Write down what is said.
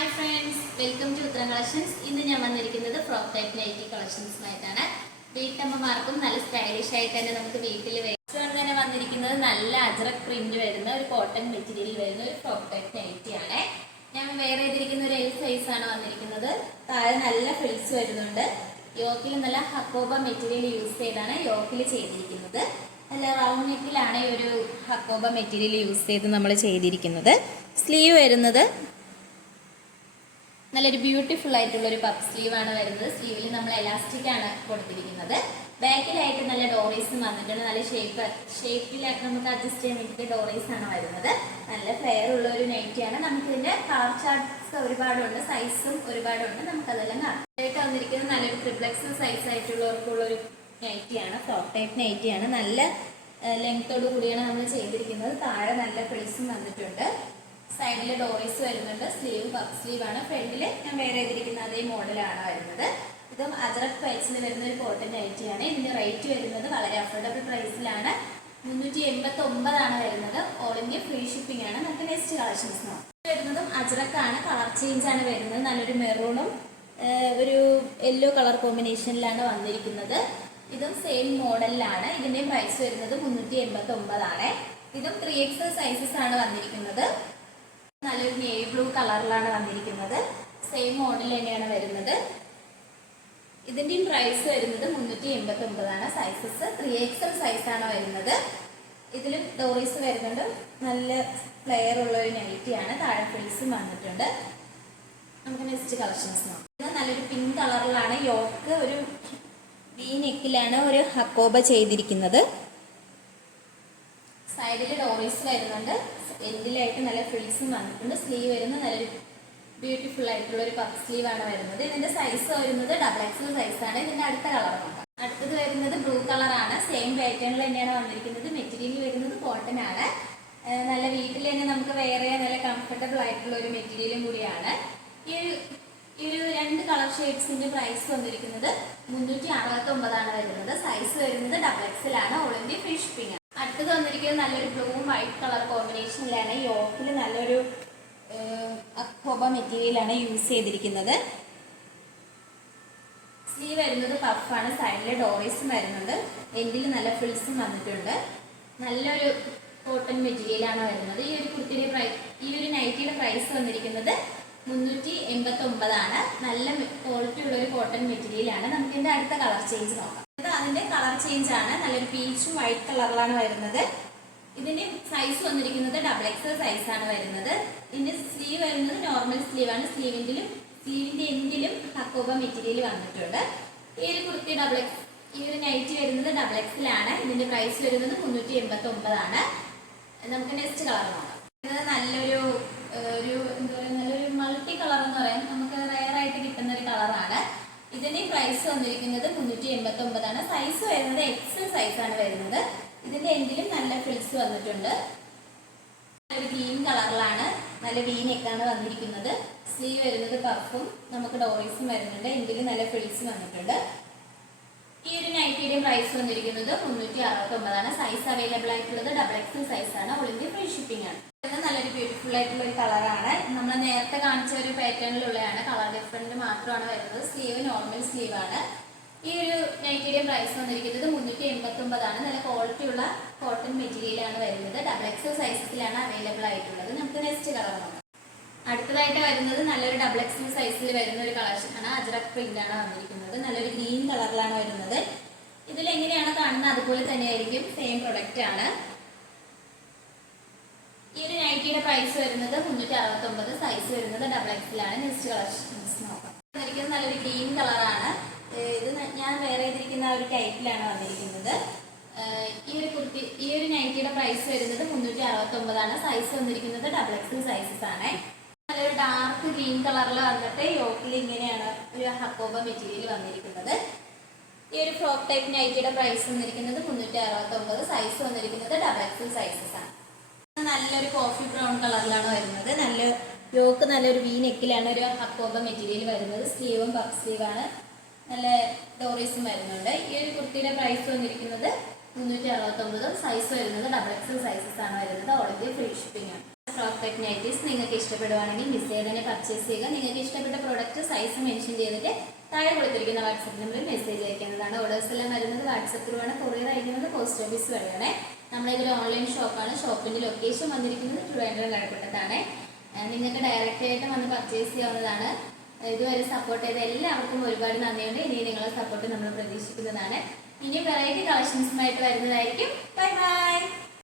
Hi friends, welcome to Uttara Collections. ഇന്ന് ഞാൻ വന്നിരിക്കുന്നത് ഫ്രോക്ക് ടൈപ്പ് നൈറ്റി കളക്ഷൻസുമായിട്ടാണ്. വീട്ടമ്മമാർക്കും നല്ല സ്റ്റൈലിഷ് ആയിട്ട് തന്നെ നമുക്ക് വീട്ടിൽ തന്നെ വന്നിരിക്കുന്നത് നല്ല അജ്രക് പ്രിന്റ് വരുന്ന ഒരു കോട്ടൺ മെറ്റീരിയൽ വരുന്ന ഒരു ഫ്രോക്ക് ടൈപ്പ് നൈറ്റി ആണ്. ഞാൻ വേറെ ചെയ്തിരിക്കുന്ന ഒരു എൽ സൈസ് ആണ് വന്നിരിക്കുന്നത്. താഴെ നല്ല ഫ്രിൽസ് വരുന്നുണ്ട്. യോക്കിൽ നല്ല ഹക്കോബ മെറ്റീരിയൽ യൂസ് ചെയ്താണ് യോക്കിൽ ചെയ്തിരിക്കുന്നത്. നല്ല റൗണ്ട് നെക്കിലാണ് ഈ ഒരു ഹക്കോബ മെറ്റീരിയൽ യൂസ് ചെയ്ത് നമ്മൾ ചെയ്തിരിക്കുന്നത്. സ്ലീവ് വരുന്നത് നല്ലൊരു ബ്യൂട്ടിഫുൾ ആയിട്ടുള്ള ഒരു പഫ് സ്ലീവ് ആണ് വരുന്നത്. സ്ലീവിൽ നമ്മൾ എലാസ്റ്റിക് ആണ് കൊടുത്തിരിക്കുന്നത്. ബാക്കിലായിട്ട് നല്ല ഡോറീസും വന്നിട്ടുണ്ട്. നല്ല ഷേപ്പിൽ നമുക്ക് അഡ്ജസ്റ്റ് ചെയ്യാൻ വേണ്ടിയിട്ട് ഡോറീസ് ആണ് വരുന്നത്. നല്ല ഫ്ലെയർ ഉള്ള ഒരു നൈറ്റിയാണ്. നമുക്കിതിന്റെ കളർ ചാർട്ട്സ് ഒരുപാടുണ്ട്, സൈസും ഒരുപാടുണ്ട്. നമുക്കതെല്ലാം കാണാം. വന്നിരിക്കുന്നത് നല്ലൊരു ട്രിപ്ലെക്സ് സൈസ് ആയിട്ടുള്ളവർക്കുള്ള ഒരു നൈറ്റിയാണ്. Frock type നൈറ്റിയാണ്. നല്ല ലെങ്ത്തോടു കൂടിയാണ് നമ്മൾ ചെയ്തിരിക്കുന്നത്. താഴെ നല്ല ഫ്രിൽസും വന്നിട്ടുണ്ട്. സൈഡിൽ ഡോറീസ് വരുന്നുണ്ട്. സ്ലീവ് പഫ് സ്ലീവ് ആണ്. ഫ്രണ്ടിൽ ഞാൻ വേറെ ചെയ്തിരിക്കുന്ന അതേ മോഡലാണ് വരുന്നത്. ഇതും അജ്രക് പൈച്ചിൽ വരുന്ന ഒരു കോട്ടൺ നൈറ്റിയാണ്. ഇതിന്റെ റേറ്റ് വരുന്നത് വളരെ അഫോർഡബിൾ പ്രൈസിലാണ്. 389 വരുന്നത്. ഓൾ ഇന്ത്യ ഫ്രീ ഷിപ്പിംഗ് ആണ്. നമുക്ക് നെക്സ്റ്റ് കളക്ഷൻസ് നോക്കാം. വരുന്നതും അജ്രക് ആണ്. കളർ ചേഞ്ച് ആണ് വരുന്നത്. നല്ലൊരു മെറൂണും ഒരു യെല്ലോ കളർ കോമ്പിനേഷനിലാണ് വന്നിരിക്കുന്നത്. ഇതും സെയിം മോഡലിലാണ്. ഇതിന്റെ പ്രൈസ് വരുന്നത് 389 ആണ്. ഇതും 3XL സൈസസ് ആണ് വന്നിരിക്കുന്നത്. നല്ലൊരു നേവി ബ്ലൂ കളറിലാണ് വന്നിരിക്കുന്നത്. സെയിം മോഡൽ തന്നെയാണ് വരുന്നത്. ഇതിന്റെയും പ്രൈസ് വരുന്നത് 389 ആണ്. സൈസസ് 3XL സൈസാണ് വരുന്നത്. ഇതിലും ഡോറീസ് വരുന്നുണ്ട്. നല്ല ഫ്ലെയർ ഉള്ള ഒരു നൈറ്റിയാണ്. താഴെ ഫ്രിൽസും വന്നിട്ടുണ്ട്. നമുക്ക് നെക്സ്റ്റ് കളക്ഷൻസ് നോക്കാം. നല്ലൊരു പിങ്ക് കളറിലാണ്. യോക്ക് ഒരു വി നെക്കിലാണ് ഒരു ഹക്കോബ ചെയ്തിരിക്കുന്നത്. സൈഡിൽ ഡോറീസ് വരുന്നുണ്ട്. എൻഡിലായിട്ട് നല്ല ഫ്രിൽസും വന്നിട്ടുണ്ട്. സ്ലീവ് വരുന്നത് നല്ലൊരു ബ്യൂട്ടിഫുൾ ആയിട്ടുള്ള ഒരു പഫ് സ്ലീവ് ആണ് വരുന്നത്. ഇതിന്റെ സൈസ് വരുന്നത് XXL സൈസാണ്. ഇതിന്റെ അടുത്ത കളർ നോക്കാം. അടുത്തത് വരുന്നത് ബ്ലൂ കളറാണ്. സെയിം പാറ്റേണിൽ തന്നെയാണ് വന്നിരിക്കുന്നത്. മെറ്റീരിയൽ വരുന്നത് കോട്ടൺ ആണ്. നല്ല വീട്ടിൽ തന്നെ നമുക്ക് വേറെ നല്ല കംഫർട്ടബിൾ ആയിട്ടുള്ള ഒരു മെറ്റീരിയലും കൂടിയാണ്. ഈ ഒരു രണ്ട് കളർ ഷെയ്ഡ്സിന്റെ പ്രൈസ് വന്നിരിക്കുന്നത് 369 ആണ് വരുന്നത്. സൈസ് വരുന്നത് XXL ആണ്. ഓൾ ഇന്ത്യ ഫ്രീ ഷിപ്പിംഗ് ആണ്. അടുത്തത് വന്നിരിക്കുന്നത് നല്ലൊരു ബ്ലൂവും വൈറ്റ് കളർ കോമ്പിനേഷനിലാണ്. യോക്കിൽ നല്ലൊരു അക്കോബ മെറ്റീരിയലാണ് യൂസ് ചെയ്തിരിക്കുന്നത്. സ്ലീവ് വരുന്നത് പഫാണ്. സൈഡിൽ ഡോറീസും വരുന്നുണ്ട്. എൻഡിൽ നല്ല ഫ്രിൽസും വന്നിട്ടുണ്ട്. നല്ലൊരു കോട്ടൺ മെറ്റീരിയലാണ് വരുന്നത്. ഈ ഒരു നൈറ്റിയുടെ പ്രൈസ് വന്നിരിക്കുന്നത് 389 ആണ്. നല്ല ക്വാളിറ്റി ഉള്ള ഒരു കോട്ടൺ മെറ്റീരിയലാണ്. നമുക്ക് ഇതിന്റെ അടുത്ത കളർ ചേഞ്ച് നോക്കാം. അതിന്റെ കളർ ചേഞ്ച് ആണ്. നല്ലൊരു പീച്ചും വൈറ്റ് കളറിലാണ് വരുന്നത്. ഇതിന്റെ സൈസ് വന്നിരിക്കുന്നത് XXL സൈസാണ് വരുന്നത്. ഇതിന്റെ സ്ലീവ് വരുന്നത് നോർമൽ സ്ലീവ് ആണ്. സ്ലീവിന്റെ എൻഡിലും ഹക്കോബ മെറ്റീരിയൽ വന്നിട്ടുണ്ട്. ഈ ഒരു നൈറ്റ് വരുന്നത് XXL ആണ്. ഇതിന്റെ പ്രൈസ് വരുന്നത് 389 ആണ്. നമുക്ക് നെക്സ്റ്റ് കളർ നോക്കാം. ഇത് നല്ലൊരു നല്ലൊരു മൾട്ടി കളർ എന്ന് പറയാം. നമുക്ക് റെയർ ആയിട്ട് കിട്ടുന്ന ഒരു കളറാണ്. ഇതിന്റെ പ്രൈസ് വന്നിരിക്കുന്നത് 389 ആണ്. സൈസ് വരുന്നത് XL സൈസാണ് വരുന്നത്. ഇതിന്റെ എൻഡിലും നല്ല ഫ്രിൽസ് വന്നിട്ടുണ്ട്. നല്ലൊരു ഗ്രീൻ കളറിലാണ്. നല്ല വി നെക്കാണ് വന്നിരിക്കുന്നത്. സ്ലീവ് വരുന്നത് പഫും നമുക്ക് ഡോറീസും വരുന്നുണ്ട്. എൻഡിലും നല്ല ഫ്രിൽസ് വന്നിട്ടുണ്ട്. ഈ ഒരു നൈറ്റിയുടെ പ്രൈസ് വന്നിരിക്കുന്നത് 369 ആണ്. സൈസ് അവൈലബിൾ ആയിട്ടുള്ളത് XXL സൈസാണ്. ഓൾ ഇന്ത്യ ഫ്രീ ഷിപ്പിംഗ് ആണ്. നല്ലൊരു ബ്യൂട്ടിഫുൾ ആയിട്ടുള്ള ഒരു കളറാണ്. നമ്മൾ നേരത്തെ കാണിച്ച ഒരു പാറ്റേണിലുള്ളതാണ്. കളർ ഡിഫറൻറ്റ് മാത്രമാണ് വരുന്നത്. സ്ലീവ് നോർമൽ സ്ലീവ് ആണ്. ഈ ഒരു നൈറ്റിയുടെ പ്രൈസ് വന്നിരിക്കുന്നത് 389 ആണ്. നല്ല ക്വാളിറ്റി ഉള്ള കോട്ടൺ മെറ്റീരിയൽ ആണ് വരുന്നത്. XXL സൈസിലാണ് അവൈലബിൾ ആയിട്ടുള്ളത്. നമുക്ക് നെക്സ്റ്റ് കളർ നോക്കാം. അടുത്തതായിട്ട് വരുന്നത് നല്ലൊരു XXL സൈസിൽ വരുന്ന ഒരു കളക്ഷൻ ആണ്. അജ്രക് പ്രിന്റ് ആണ് വന്നിരിക്കുന്നത്. നല്ലൊരു ഗ്രീൻ കളറിലാണ് വരുന്നത്. ഇതിൽ എങ്ങനെയാണ് കാണുന്നത് അതുപോലെ തന്നെയായിരിക്കും. സെയിം പ്രൊഡക്റ്റ് ആണ്. ഈ ഒരു നൈറ്റിയുടെ പ്രൈസ് വരുന്നത് 369. സൈസ് വരുന്നത് XXL ആണ്. നെക്സ്റ്റ് കളക്ഷൻസ് നോക്കാം. വന്നിരിക്കുന്നത് നല്ലൊരു ഗ്രീൻ കളറാണ്. ഇത് ഞാൻ വേറെ ചെയ്തിരിക്കുന്ന ഒരു ടൈപ്പിലാണ് വന്നിരിക്കുന്നത്. ഈ ഒരു നൈറ്റിയുടെ പ്രൈസ് വരുന്നത് 369 ആണ്. സൈസ് വന്നിരിക്കുന്നത് XXL സൈസസ് ആണ്. നല്ലൊരു ഡാർക്ക് ഗ്രീൻ കളറിൽ വന്നിട്ട് യോക്കിൽ ഇങ്ങനെയാണ് ഒരു ഹക്കോബ മെറ്റീരിയൽ വന്നിരിക്കുന്നത്. ഈ ഒരു ഫ്രോക്ക് ടൈപ്പ് നൈറ്റിയുടെ പ്രൈസ് വന്നിരിക്കുന്നത് 369. സൈസ് വന്നിരിക്കുന്നത് XXL സൈസസ് ആണ്. നല്ലൊരു കോഫി ബ്രൗൺ കളറിലാണ് വരുന്നത്. നല്ലൊരു വി നെക്കിലാണ് ഒരു ഹക്കോബ മെറ്റീരിയൽ വരുന്നത്. സ്ലീവും പഫ് സ്ലീവാണ്. നല്ല ഡോറീസും വരുന്നുണ്ട്. ഈ ഒരു കുർത്തിയുടെ പ്രൈസ് വന്നിരിക്കുന്നത് 369. സൈസ് വരുന്നത് XXL സൈസസ് ആണ് വരുന്നത്. ഓൾ ഇന്ത്യ ഫ്രീ ഷിപ്പിംഗ് ആണ്. ഫ്രോക്ക് ടൈപ്പ് നൈറ്റീസ് നിങ്ങൾക്ക് ഇഷ്ടപ്പെടുവാണെങ്കിൽ മിസ് ചെയ്ത് തന്നെ പർച്ചേസ് ചെയ്യുക. നിങ്ങൾക്ക് ഇഷ്ടപ്പെട്ട പ്രോഡക്റ്റ് സൈസ് മെൻഷൻ ചെയ്തിട്ട് താഴെ കൊടുത്തിരിക്കുന്ന വാട്സപ്പ് നമ്പറിൽ മെസ്സേജ് അയക്കുന്നതാണ്. ഓർഡേഴ്സ് എല്ലാം വരുന്നത് വാട്സപ്പ് ത്രൂവാണ്. കൊറിയർ അയക്കുന്നത് പോസ്റ്റ് ഓഫീസ് വഴിയാണ്. നമ്മളിതൊരു ഓൺലൈൻ ഷോപ്പാണ്. ഷോപ്പിന്റെ ലൊക്കേഷൻ വന്നിരിക്കുന്നത് ട്രിവാൻഡ്രം കഴക്കൂട്ടത്താണ്. നിങ്ങൾക്ക് ഡയറക്റ്റ് ആയിട്ട് വന്ന് പർച്ചേസ് ചെയ്യാവുന്നതാണ്. ഇതുവരെ സപ്പോർട്ട് ചെയ്ത എല്ലാവർക്കും ഒരുപാട് നന്ദിയുണ്ട്. ഇനി നിങ്ങളുടെ സപ്പോർട്ട് നമ്മൾ പ്രതീക്ഷിക്കുന്നതാണ്. ഇനി വെറൈറ്റി കളക്ഷൻസുമായിട്ട് വരുന്നതായിരിക്കും. Bye bye.